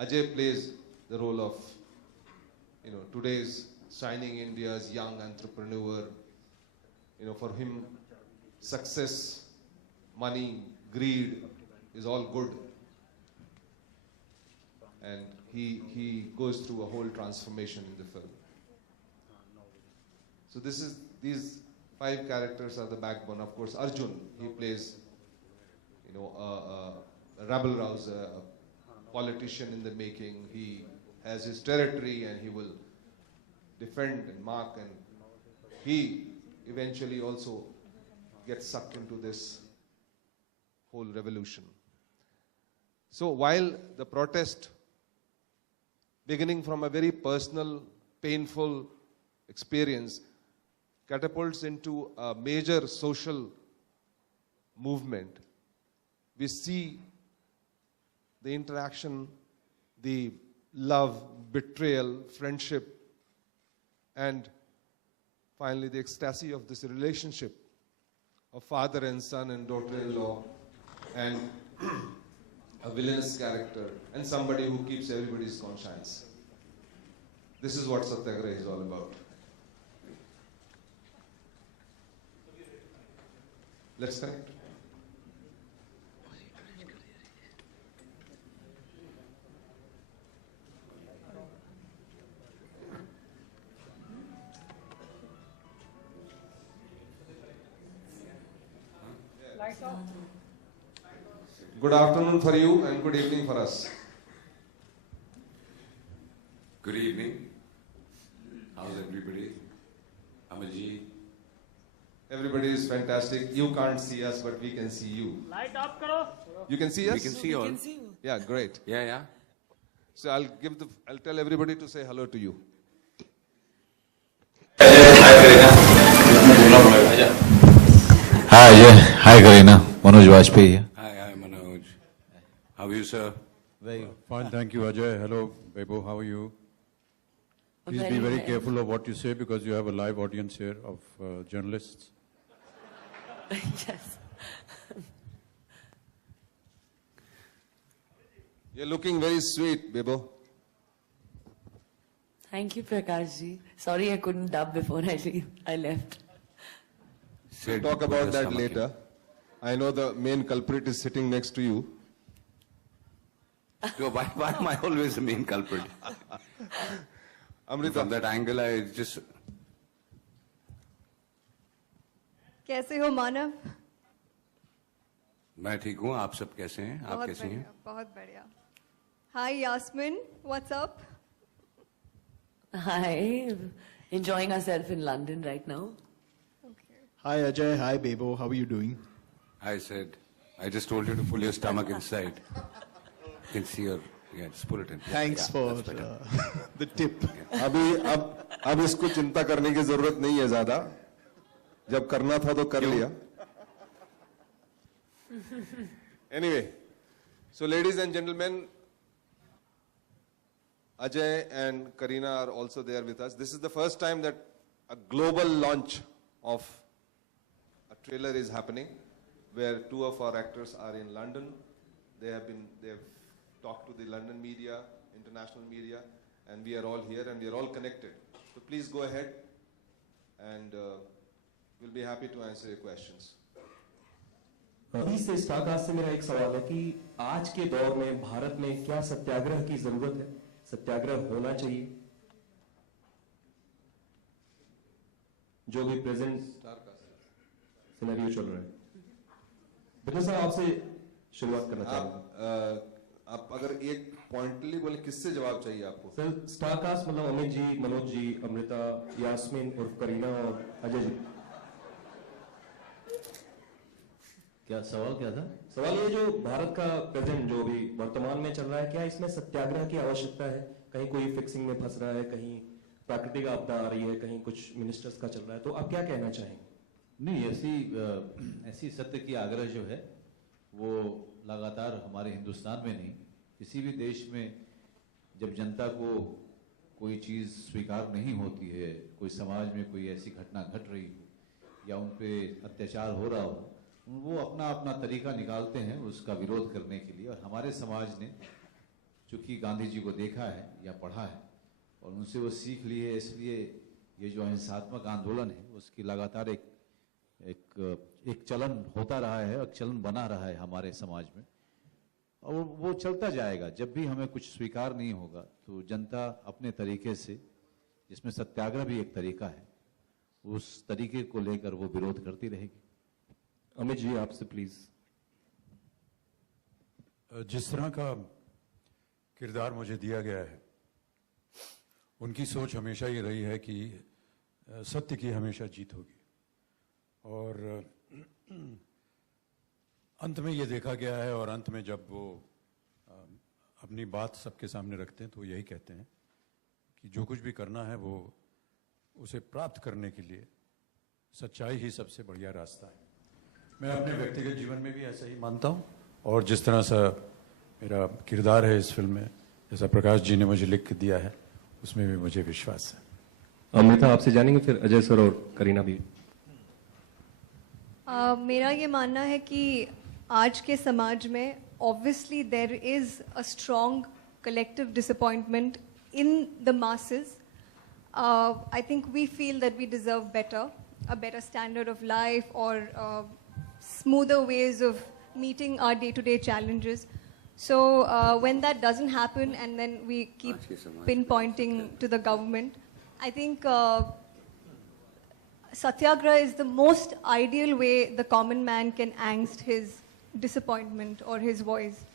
Ajay plays the role of, today's shining India's young entrepreneur. For him, success, money, greed is all good. And he goes through a whole transformation in the film. So these 5 characters are the backbone. Of course, Arjun, he plays, a rabble-rouser, a politician in the making. He has his territory and he will defend and mark, and he eventually also gets sucked into this whole revolution. So while the protest, beginning from a very personal, painful experience, catapults into a major social movement, we see the interaction, the love, betrayal, friendship, and finally the ecstasy of this relationship of father and son and daughter-in-law, and a villainous character, and somebody who keeps everybody's conscience. This is what Satyagraha is all about. Let's connect. Good afternoon for you and good evening for us. Good evening. How's everybody? Amalji. Everybody is fantastic. You can't see us, but we can see you. Light up karo. You can see us? We can see all. Yeah, great. Yeah. So I'll tell everybody to say hello to you. Hi Ajay. Hi Kareena. Manoj Vajpayee here. Hi, Manoj. How are you, sir? Very fine, thank you, Ajay. Hello, Bebo, how are you? Please be very careful of what you say because you have a live audience here of journalists. Yes. You're looking very sweet, Bebo. Thank you, Prakash ji. Sorry I couldn't dub before I left. We'll talk about that later. I know the main culprit is sitting next to you. Why am I always the main culprit? Amrita. From that angle, I just... कैसे हो मानव? मैं ठीक हूँ, आप सब कैसे हैं? आप कैसे हैं? बहुत बढ़िया. Hi Yasmin, what's up? Hi. Enjoying ourselves in London right now. Hi Ajay, hi Bebo, how are you doing? I said, I just told you to pull your stomach inside. You can see your... Yeah, just pull it in. Thanks for the tip. अब इसको चिंता करने की जरूरत नहीं है ज्यादा. जब करना था तो कर लिया. Anyway, so ladies and gentlemen, Ajay and Kareena are also there with us. This is the first time that a global launch of a trailer is happening, where 2 of our actors are in London. They have talked to the London media, international media, and we are all here and we are all connected. So please go ahead and we'll be happy to answer your questions. से star cast से मेरा एक सवाल है कि आज के दौर में भारत में क्या सत्याग्रह की जरूरत है? सत्याग्रह होना चाहिए? जो भी प्रेजेंट सिनेरियो चल रहा है. बिल्कुल सर, आपसे शुरुआत करना चाहूंगा. आप अगर एक पॉइंटली बोले, किससे जवाब चाहिए आपको? सर, स्टारकास्ट मतलब अमित जी, मनोज जी, अमृता, यास्मीन और करीना और अजय जी. क्या सवाल क्या था? सवाल ये, जो भारत का प्रेजेंट जो भी वर्तमान में चल रहा है, क्या इसमें सत्याग्रह की आवश्यकता है? कहीं कोई फिक्सिंग में फंस रहा है, कहीं प्राकृतिक आपदा आ रही है, कहीं कुछ मिनिस्टर्स का चल रहा है, तो आप क्या कहना चाहेंगे? नहीं, ऐसी सत्य की आग्रह जो है वो लगातार हमारे हिंदुस्तान में नहीं, किसी भी देश में जब जनता को कोई चीज़ स्वीकार नहीं होती है, कोई समाज में कोई ऐसी घटना घट रही हो या उन पे अत्याचार हो रहा हो, वो अपना अपना तरीका निकालते हैं उसका विरोध करने के लिए. और हमारे समाज ने चूंकि गांधी जी को देखा है या पढ़ा है और उनसे वो सीख ली है, इसलिए ये जो अहिंसात्मक आंदोलन है उसकी लगातार एक चलन होता रहा है, एक चलन बना रहा है हमारे समाज में, और वो चलता जाएगा। जब भी हमें कुछ स्वीकार नहीं होगा तो जनता अपने तरीके से, जिसमें सत्याग्रह भी एक तरीका है, उस तरीके को लेकर वो विरोध करती रहेगी। अमित जी आपसे प्लीज। जिस तरह का किरदार मुझे दिया गया है, उनकी सोच हमेशा ये रही है कि सत्य की हमेशा जीत होगी, और अंत में ये देखा गया है, और अंत में जब वो अपनी बात सबके सामने रखते हैं तो यही कहते हैं कि जो कुछ भी करना है वो उसे प्राप्त करने के लिए सच्चाई ही सबसे बढ़िया रास्ता है। मैं अपने व्यक्तिगत जीवन में भी ऐसा ही मानता हूँ, और जिस तरह से मेरा किरदार है इस फिल्म में, जैसा प्रकाश जी ने मुझे लिख के दिया है, उसमें भी मुझे विश्वास है। अमृता आपसे जानेंगे, फिर अजय सर और करीना भी। मेरा ये मानना है कि आज के समाज में obviously there is a strong collective disappointment in the masses. I think we feel that we deserve better, a better standard of life, or smoother ways of meeting our day-to-day challenges. So when that doesn't happen and then we keep pinpointing to the government, I think Satyagraha is the most ideal way the common man can angst his disappointment or his voice.